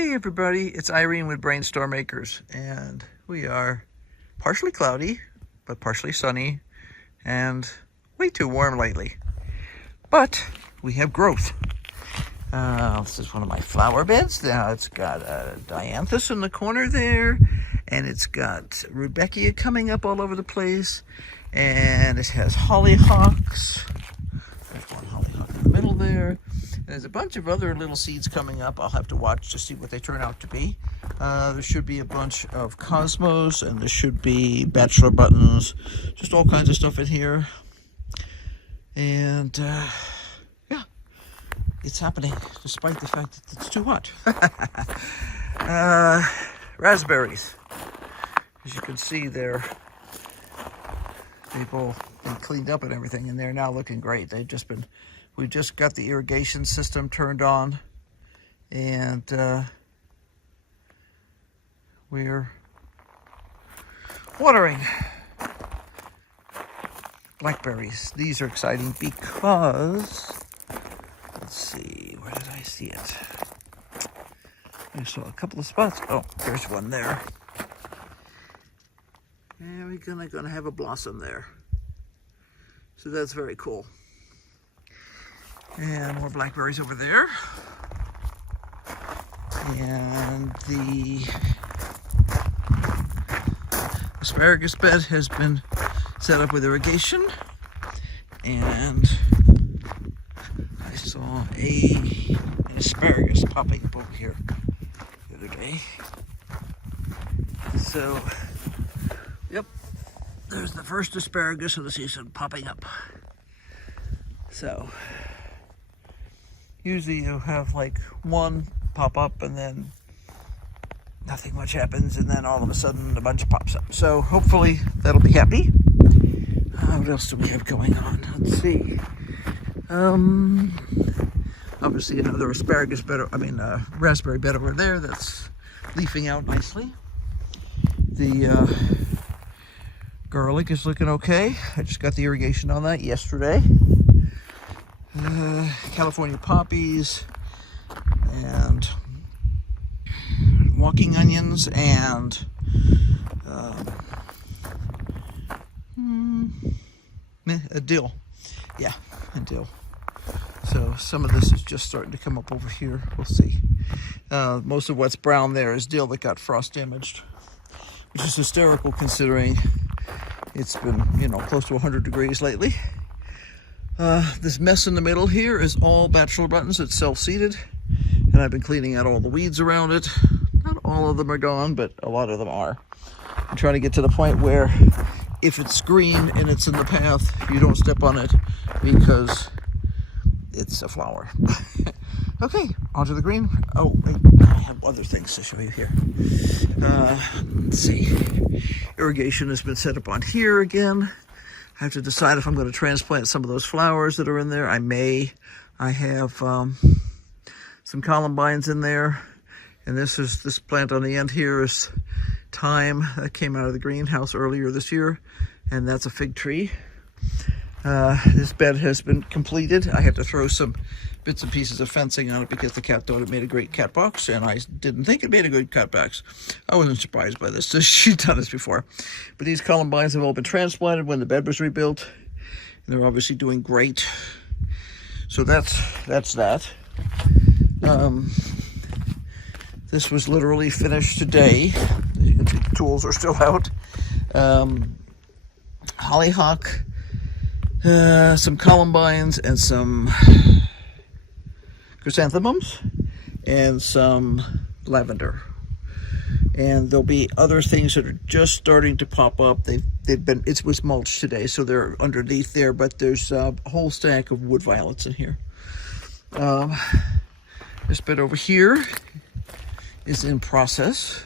Hey everybody, it's Irene with BrainStorm Acres, and we are partially cloudy, but partially sunny, and way too warm lately. But we have growth. This is one of my flower beds. Now it's got a dianthus in the corner there, and it's got rudbeckia coming up all over the place, and it has hollyhocks. There's one hollyhock in the middle there. There's a bunch of other little seeds coming up. I'll have to watch to see what they turn out to be. There should be a bunch of cosmos, and there should be bachelor buttons, just all kinds of stuff in here. And yeah, it's happening despite the fact that it's too hot. Raspberries, as you can see, they've all been cleaned up and everything, and they're now looking great. We just got the irrigation system turned on, and we're watering blackberries. These are exciting because, let's see, where did I see it? I saw a couple of spots. Oh, there's one there. And we're gonna have a blossom there. So that's very cool. And more blackberries over there. And the asparagus bed has been set up with irrigation. And I saw an asparagus popping up over here the other day. So, yep, there's the first asparagus of the season popping up. So, usually you'll have like one pop up and then nothing much happens, and then all of a sudden a bunch pops up. So hopefully that'll be happy. What else do we have going on? Let's see. Obviously another asparagus bed, raspberry bed over there that's leafing out nicely. The garlic is looking okay. I just got the irrigation on that yesterday. California poppies and walking onions and a dill. Yeah, a dill. So some of this is just starting to come up over here. We'll see. Most of what's brown there is dill that got frost damaged, which is hysterical considering it's been, close to 100 degrees lately. This mess in the middle here is all bachelor buttons. It's self-seeded, and I've been cleaning out all the weeds around it. Not all of them are gone, but a lot of them are. I'm trying to get to the point where if it's green and it's in the path, you don't step on it because it's a flower. Okay, onto the green. Oh, wait, I have other things to show you here. Let's see. Irrigation has been set up on here again. I have to decide if I'm going to transplant some of those flowers that are in there. I may. I have some columbines in there. And this plant on the end here is thyme that came out of the greenhouse earlier this year. And that's a fig tree. This bed has been completed. I had to throw some bits and pieces of fencing on it because the cat thought it made a great cat box, and I didn't think it made a good cat box. I wasn't surprised by this. She'd done this before. But these columbines have all been transplanted when the bed was rebuilt, and they're obviously doing great. So that's that. This was literally finished today. As you can see, the tools are still out. Hollyhock, some columbines, and some chrysanthemums, and some lavender. And there'll be other things that are just starting to pop up. It was mulched today, so they're underneath there, but there's a whole stack of wood violets in here. This bed over here is in process.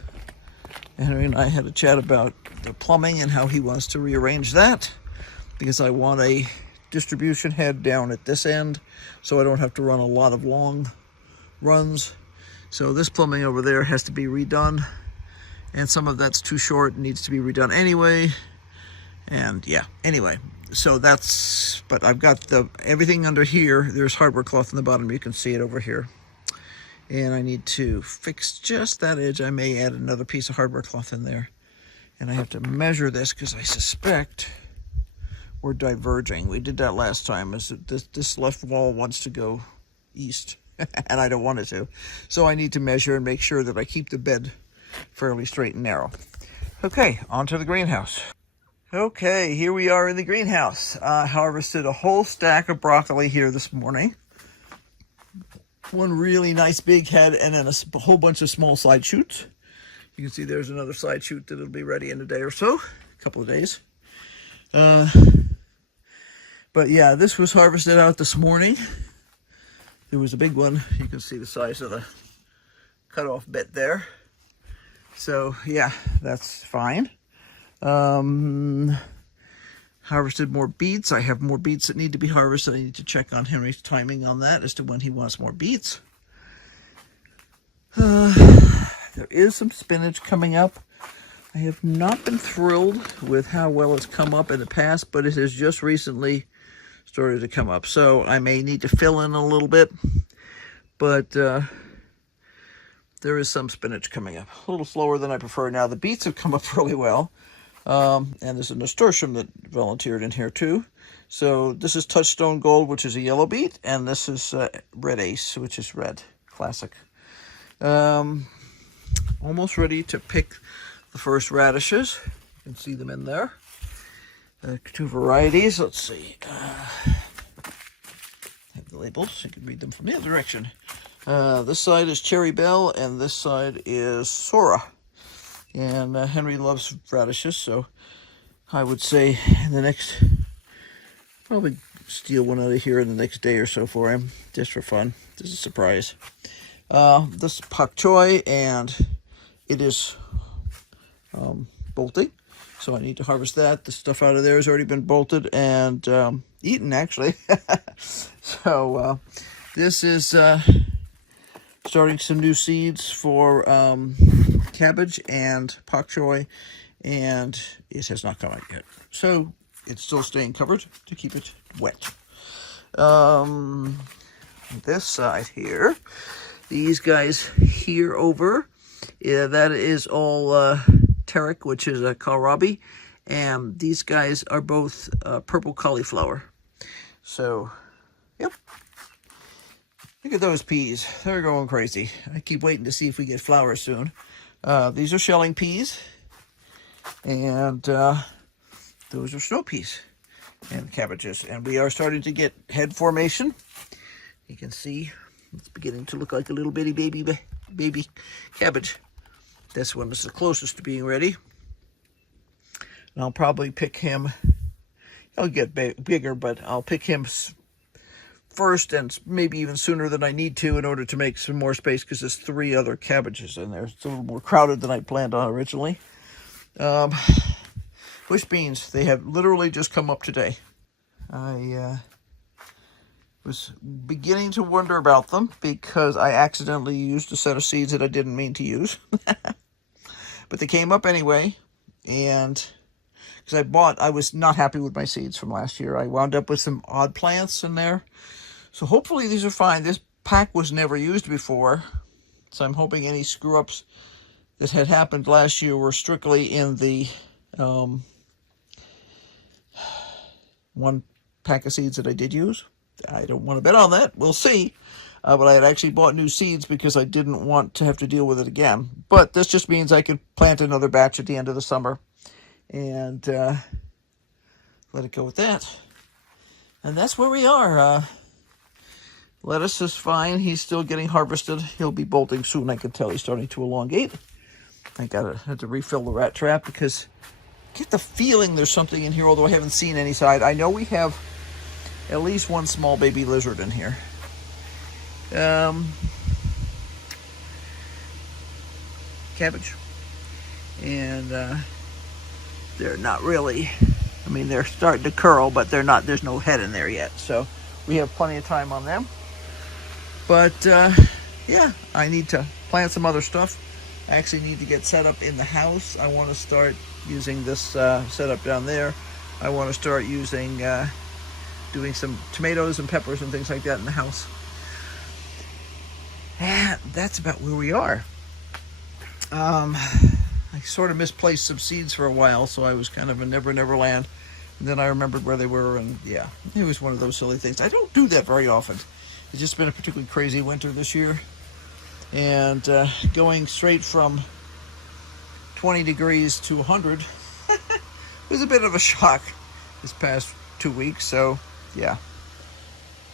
Henry and I had a chat about the plumbing and how he wants to rearrange that, because I want a distribution head down at this end so I don't have to run a lot of long runs. So this plumbing over there has to be redone, and some of that's too short and needs to be redone anyway. And yeah, anyway, so but I've got everything under here. There's hardware cloth in the bottom. You can see it over here. And I need to fix just that edge. I may add another piece of hardware cloth in there. And I have to measure this because I suspect we're diverging. We did that last time. Is that this left wall wants to go east, and I don't want it to. So I need to measure and make sure that I keep the bed fairly straight and narrow. Okay, on to the greenhouse. Okay, here we are in the greenhouse. I harvested a whole stack of broccoli here this morning. One really nice big head, and then a whole bunch of small side shoots. You can see there's another side shoot that'll be ready in a day or so, a couple of days. But yeah, this was harvested out this morning. It was a big one. You can see the size of the cutoff bit there. So yeah, that's fine. Harvested more beets. I have more beets that need to be harvested. I need to check on Henry's timing on that as to when he wants more beets. There is some spinach coming up. I have not been thrilled with how well it's come up in the past, but it has just recently started to come up. So I may need to fill in a little bit, but there is some spinach coming up. A little slower than I prefer. Now the beets have come up really well. And there's a nasturtium that volunteered in here too. So this is Touchstone Gold, which is a yellow beet, and this is Red Ace, which is red, classic. Almost ready to pick the first radishes. You can see them in there. Two varieties. Let's see. Have the labels. You can read them from the other direction. This side is Cherry Belle, and this side is Sora. And Henry loves radishes, so I would say in the next, probably steal one out of here in the next day or so for him, just for fun. This is a surprise. This is pak choi, and it is bolting, so I need to harvest that. The stuff out of there has already been bolted and eaten, actually. So this is starting some new seeds for cabbage and pak choi, and it has not come out yet. So it's still staying covered to keep it wet. This side here, these guys here over, yeah, that is all Tarek, which is a kohlrabi, and these guys are both purple cauliflower. So, yep. Look at those peas. They're going crazy. I keep waiting to see if we get flowers soon. These are shelling peas, and those are snow peas and cabbages. And we are starting to get head formation. You can see it's beginning to look like a little bitty baby cabbage. This one is the closest to being ready. And I'll probably pick him. He'll get bigger, but I'll pick him first, and maybe even sooner than I need to, in order to make some more space, because there's 3 other cabbages in there. It's a little more crowded than I planned on originally. Bush beans, they have literally just come up today. I was beginning to wonder about them because I accidentally used a set of seeds that I didn't mean to use. But they came up anyway, and because I was not happy with my seeds from last year. I wound up with some odd plants in there. So hopefully these are fine. This pack was never used before, so I'm hoping any screw-ups that had happened last year were strictly in the one pack of seeds that I did use. I don't want to bet on that. We'll see. But I had actually bought new seeds because I didn't want to have to deal with it again. But this just means I could plant another batch at the end of the summer and let it go with that. And that's where we are. Lettuce is fine. He's still getting harvested. He'll be bolting soon. I can tell he's starting to elongate. I had to refill the rat trap because I get the feeling there's something in here, although I haven't seen any side. I know we have at least one small baby lizard in here. Cabbage. And they're not really, I mean, they're starting to curl, but they're not, there's no head in there yet. So we have plenty of time on them. But yeah, I need to plant some other stuff. I actually need to get set up in the house. I want to start using this setup down there. I want to start using, doing some tomatoes and peppers and things like that in the house. And that's about where we are. I sort of misplaced some seeds for a while, so I was kind of a never land. And then I remembered where they were, and yeah, it was one of those silly things. I don't do that very often. It's just been a particularly crazy winter this year. And going straight from 20 degrees to 100 was a bit of a shock this past 2 weeks, so yeah.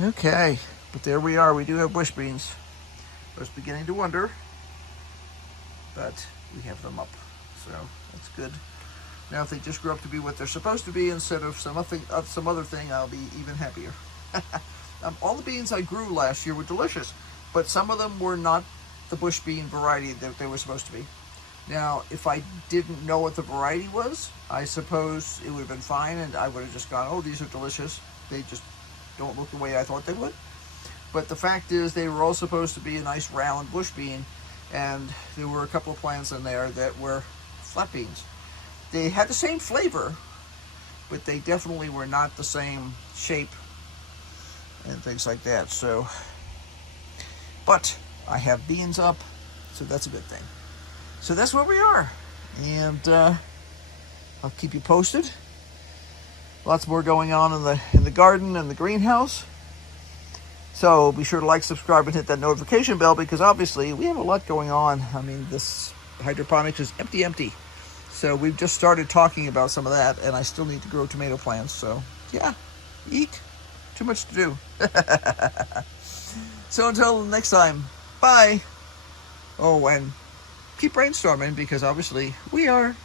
Okay, but there we are. We do have bush beans. I was beginning to wonder, but we have them up, so that's good. Now, if they just grow up to be what they're supposed to be instead of some other thing, I'll be even happier. All the beans I grew last year were delicious, but some of them were not the bush bean variety that they were supposed to be. Now, if I didn't know what the variety was, I suppose it would have been fine, and I would have just gone, oh, these are delicious. They just don't look the way I thought they would. But the fact is, they were all supposed to be a nice round bush bean, and there were a couple of plants in there that were flat beans. They had the same flavor, but they definitely were not the same shape and things like that. So, but I have beans up, so that's a good thing. So that's where we are, and I'll keep you posted. Lots more going on in the garden and the greenhouse. So be sure to like, subscribe, and hit that notification bell, because obviously we have a lot going on. I mean, this hydroponics is empty. So we've just started talking about some of that, and I still need to grow tomato plants. So yeah, eek, too much to do. So until next time, bye. Oh, and keep brainstorming, because obviously we are.